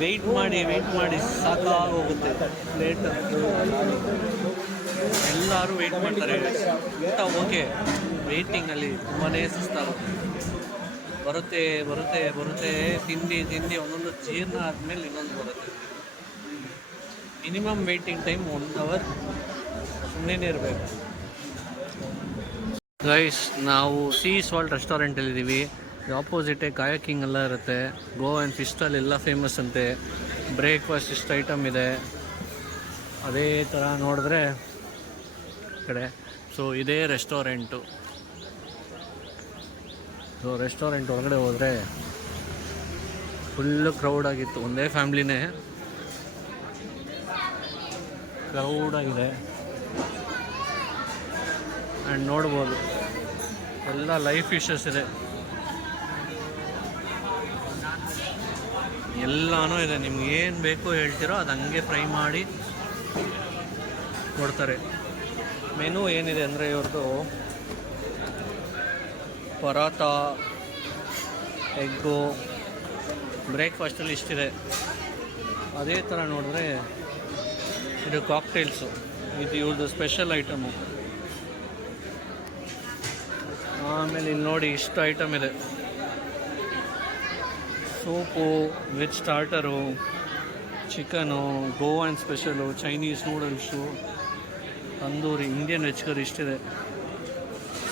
Weight ಮಾಡಿ ಸಾಕಾಗೋಗುತ್ತೆ. Plate ಎಲ್ಲರೂ weight ಮಾಡ್ತಾರೆ. ಊಟ ಓಕೆ, ವೆಯ್ಟಿಂಗಲ್ಲಿ ತುಂಬಾ ಸುಸ್ತಾಗುತ್ತೆ. ಬರುತ್ತೆ ತಿಂದು ಒಂದೊಂದು ಜೀರ್ಣ ಆದಮೇಲೆ ಇನ್ನೊಂದು ಬರುತ್ತೆ. ಮಿನಿಮಮ್ ವೆಯ್ಟಿಂಗ್ ಟೈಮ್ 1 ಅವರ್ ಸುಮ್ಮನೆ ಇರಬೇಕು. ಗೈಸ್, ನಾವು ಸೀ ಸಾಲ್ಟ್ ರೆಸ್ಟೋರೆಂಟಲ್ಲಿದ್ದೀವಿ. ಆಪೋಸಿಟೇ ಕಾಯಕಿಂಗ್ ಎಲ್ಲ ಇರುತ್ತೆ. ಗೋವಾ ಆ್ಯಂಡ್ ಫಿಶ್ ಸ್ಟಾಲ್ ಎಲ್ಲ ಫೇಮಸ್ ಅಂತೆ. ಬ್ರೇಕ್ಫಾಸ್ಟ್ ಇಷ್ಟು ಐಟಮ್ ಇದೆ. ಅದೇ ಥರ ನೋಡಿದ್ರೆ ಕಡೆ ಇದೇ ರೆಸ್ಟೋರೆಂಟು. ರೆಸ್ಟೋರೆಂಟ್ ಒಳಗಡೆ ಹೋದರೆ ಫುಲ್ಲು ಕ್ರೌಡ್ ಆಗಿತ್ತು. ಒಂದೇ ಫ್ಯಾಮ್ಲಿನೇ ಕ್ರೌಡಾಗಿದೆ. ಆ್ಯಂಡ್ ನೋಡ್ಬೋದು ಎಲ್ಲ ಲೈವ್ ಫಿಶಸ್ ಇದೆ, ಎಲ್ಲನೂ ಇದೆ. ನಿಮ್ಗೆ ಏನು ಬೇಕೋ ಹೇಳ್ತಿರೋ ಅದು ಹಂಗೆ ಫ್ರೈ ಮಾಡಿ ಕೊಡ್ತಾರೆ. ಮೆನು ಏನಿದೆ ಅಂದರೆ ಇವ್ರದ್ದು ಪರಾಟ, ಎಗ್ಗು, ಬ್ರೇಕ್ಫಾಸ್ಟಲ್ಲಿ ಇಷ್ಟಿದೆ. ಅದೇ ಥರ ನೋಡಿದ್ರೆ ಇದು ಕಾಕ್ಟೇಲ್ಸು, ಇದು ಇವ್ರದ್ದು ಸ್ಪೆಷಲ್ ಐಟಮು. ಆಮೇಲೆ ಇಲ್ಲಿ ನೋಡಿ ಇಷ್ಟು ಐಟಮ್ ಇದೆ. Soup, veg starter, chicken, Goan special, Chinese noodles, tandoori, Indian veg curry ಇಷ್ಟಿದೆ.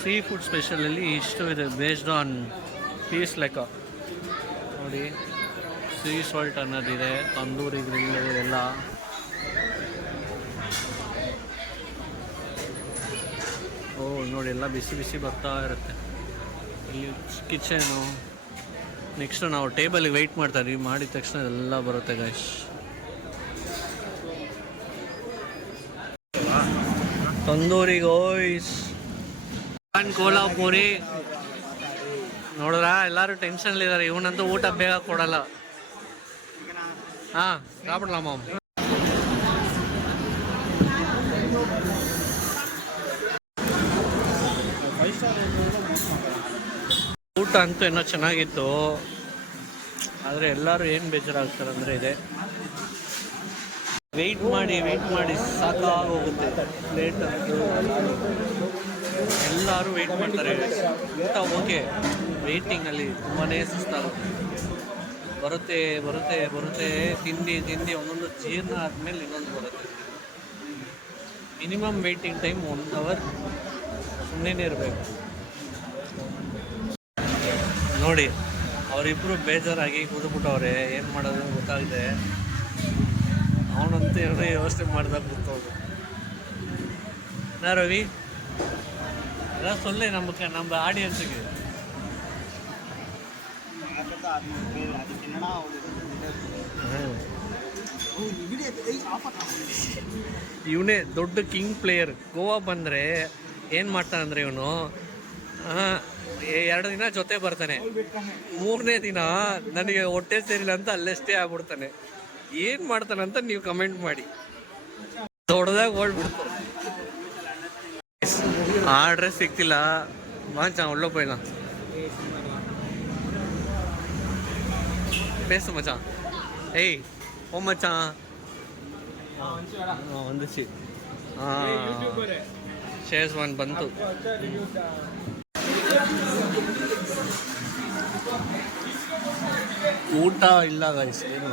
ಸೀ ಫುಡ್ ಸ್ಪೆಷಲಲ್ಲಿ ಇಷ್ಟು ಇದೆ, ಬೇಸ್ಡ್ ಆನ್ ಪೀಸ್ ಲೆಕ್ಕ. ನೋಡಿ, ಸೀ ಸಾಲ್ಟ್ ಅನ್ನೋದಿದೆ, ತಂದೂರಿ ಗ್ರಿಲ್ಲು ಎಲ್ಲ. ನೋಡಿ ಎಲ್ಲ ಬಿಸಿ ಬರ್ತಾ ಇರುತ್ತೆ. ಇಲ್ಲಿ ಕಿಚನು. ನೆಕ್ಸ್ಟ್ ನಾವು ಟೇಬಲಿಗೆ ವೆಯ್ಟ್ ಮಾಡ್ತಾ ಇದ್ದೀವಿ. ಮಾಡಿದ ತಕ್ಷಣ ಎಲ್ಲ ಬರುತ್ತೆ ಗೈಸ್. ತಂದೂರಿ ಗೋಯ್ಸ್, ಕೋಲಾಪುರಿ ನೋಡಿದ್ರ ಎಲ್ಲರೂ ಟೆನ್ಷನ್ಲಿದ್ದಾರೆ. ಇವನಂತೂ ಊಟ ಬೇಗ ಕೊಡಲ್ಲ. ಸಾಪಿಡ್ಲಾಮ. ಊಟ ಅಂತೂ ಏನೋ ಚೆನ್ನಾಗಿತ್ತು. ಆದರೆ ಎಲ್ಲರೂ ಏನು ಬೇಜಾರಾಗ್ತಾರೆ ಅಂದರೆ ಇದೆ, ವೆಯ್ಟ್ ಮಾಡಿ ಸಾಕಾಗೋಗುತ್ತೆ. ಪ್ಲೇಟ್ ಎಲ್ಲರೂ ವೆಯ್ಟ್ ಮಾಡ್ತಾರೆ. ಊಟ ಓಕೆ, ವೆಯ್ಟಿಂಗಲ್ಲಿ ತುಂಬಾ ಸುಸ್ತಾಗುತ್ತೆ. ಬರುತ್ತೆ ತಿಂದು ಒಂದೊಂದು ಜೀರ್ಣ ಆದಮೇಲೆ ಇನ್ನೊಂದು ಬರುತ್ತೆ. ಮಿನಿಮಮ್ ವೆಯ್ಟಿಂಗ್ ಟೈಮ್ 1 ಅವರ್ ಸುಮ್ಮನೆ ಇರಬೇಕು. ನೋಡಿ, ಅವರಿಬ್ಬರು ಬೇಜಾರಾಗಿ ಕೂತ್ಬಿಟ್ಟವ್ರೆ. ಏನು ಮಾಡೋದು ಗೊತ್ತಾಗಿದೆ. ಅವನಂತೂ ಏನೋ ಯೋಚನೆ ಮಾಡಿದಾಗ ಕೂತವ್ರು. ರವಿ ಎಲ್ಲ ಸೊಲ್ಲೆ ನಮ್ಮ ಆಡಿಯನ್ಸಿಗೆ. ಇವನೇ ದೊಡ್ಡ ಕಿಂಗ್ ಪ್ಲೇಯರ್. ಗೋವಾ ಬಂದರೆ ಏನು ಮಾಡ್ತಾನಂದ್ರೆ ಇವನು 2 ದಿನ ಜೊತೆ ಬರ್ತಾನೆ, 3ನೇ ದಿನ ನನಗೆ ಹೊಟ್ಟೆ ಸೇರಿಲ್ಲ ಅಂತ ಅಲ್ಲೇ ಸ್ಟೇ ಆಗ್ಬಿಡ್ತಾನೆ. ಏನು ಮಾಡ್ತಾನಂತ ನೀವು ಕಮೆಂಟ್ ಮಾಡಿ. ದೊಡ್ಡದಾಗಿ ಓಡ್ಬಿಡ್ತಾರೆ. ಆರ್ಡ್ರೆ ಸಿಗ್ತಿಲ್ಲ. ಮಾಂಚ ಒಳ್ಳೆ ಪೈಲ ಬೇಸು ಮಚ. ಏಯ್ ಓ ಮಚ, ಒಂದಿಸಿ ಶೇರ್ವಾನ್ ಬಂತು. ಊಟ ಇಲ್ಲ ಗೈಸ್, ಏನು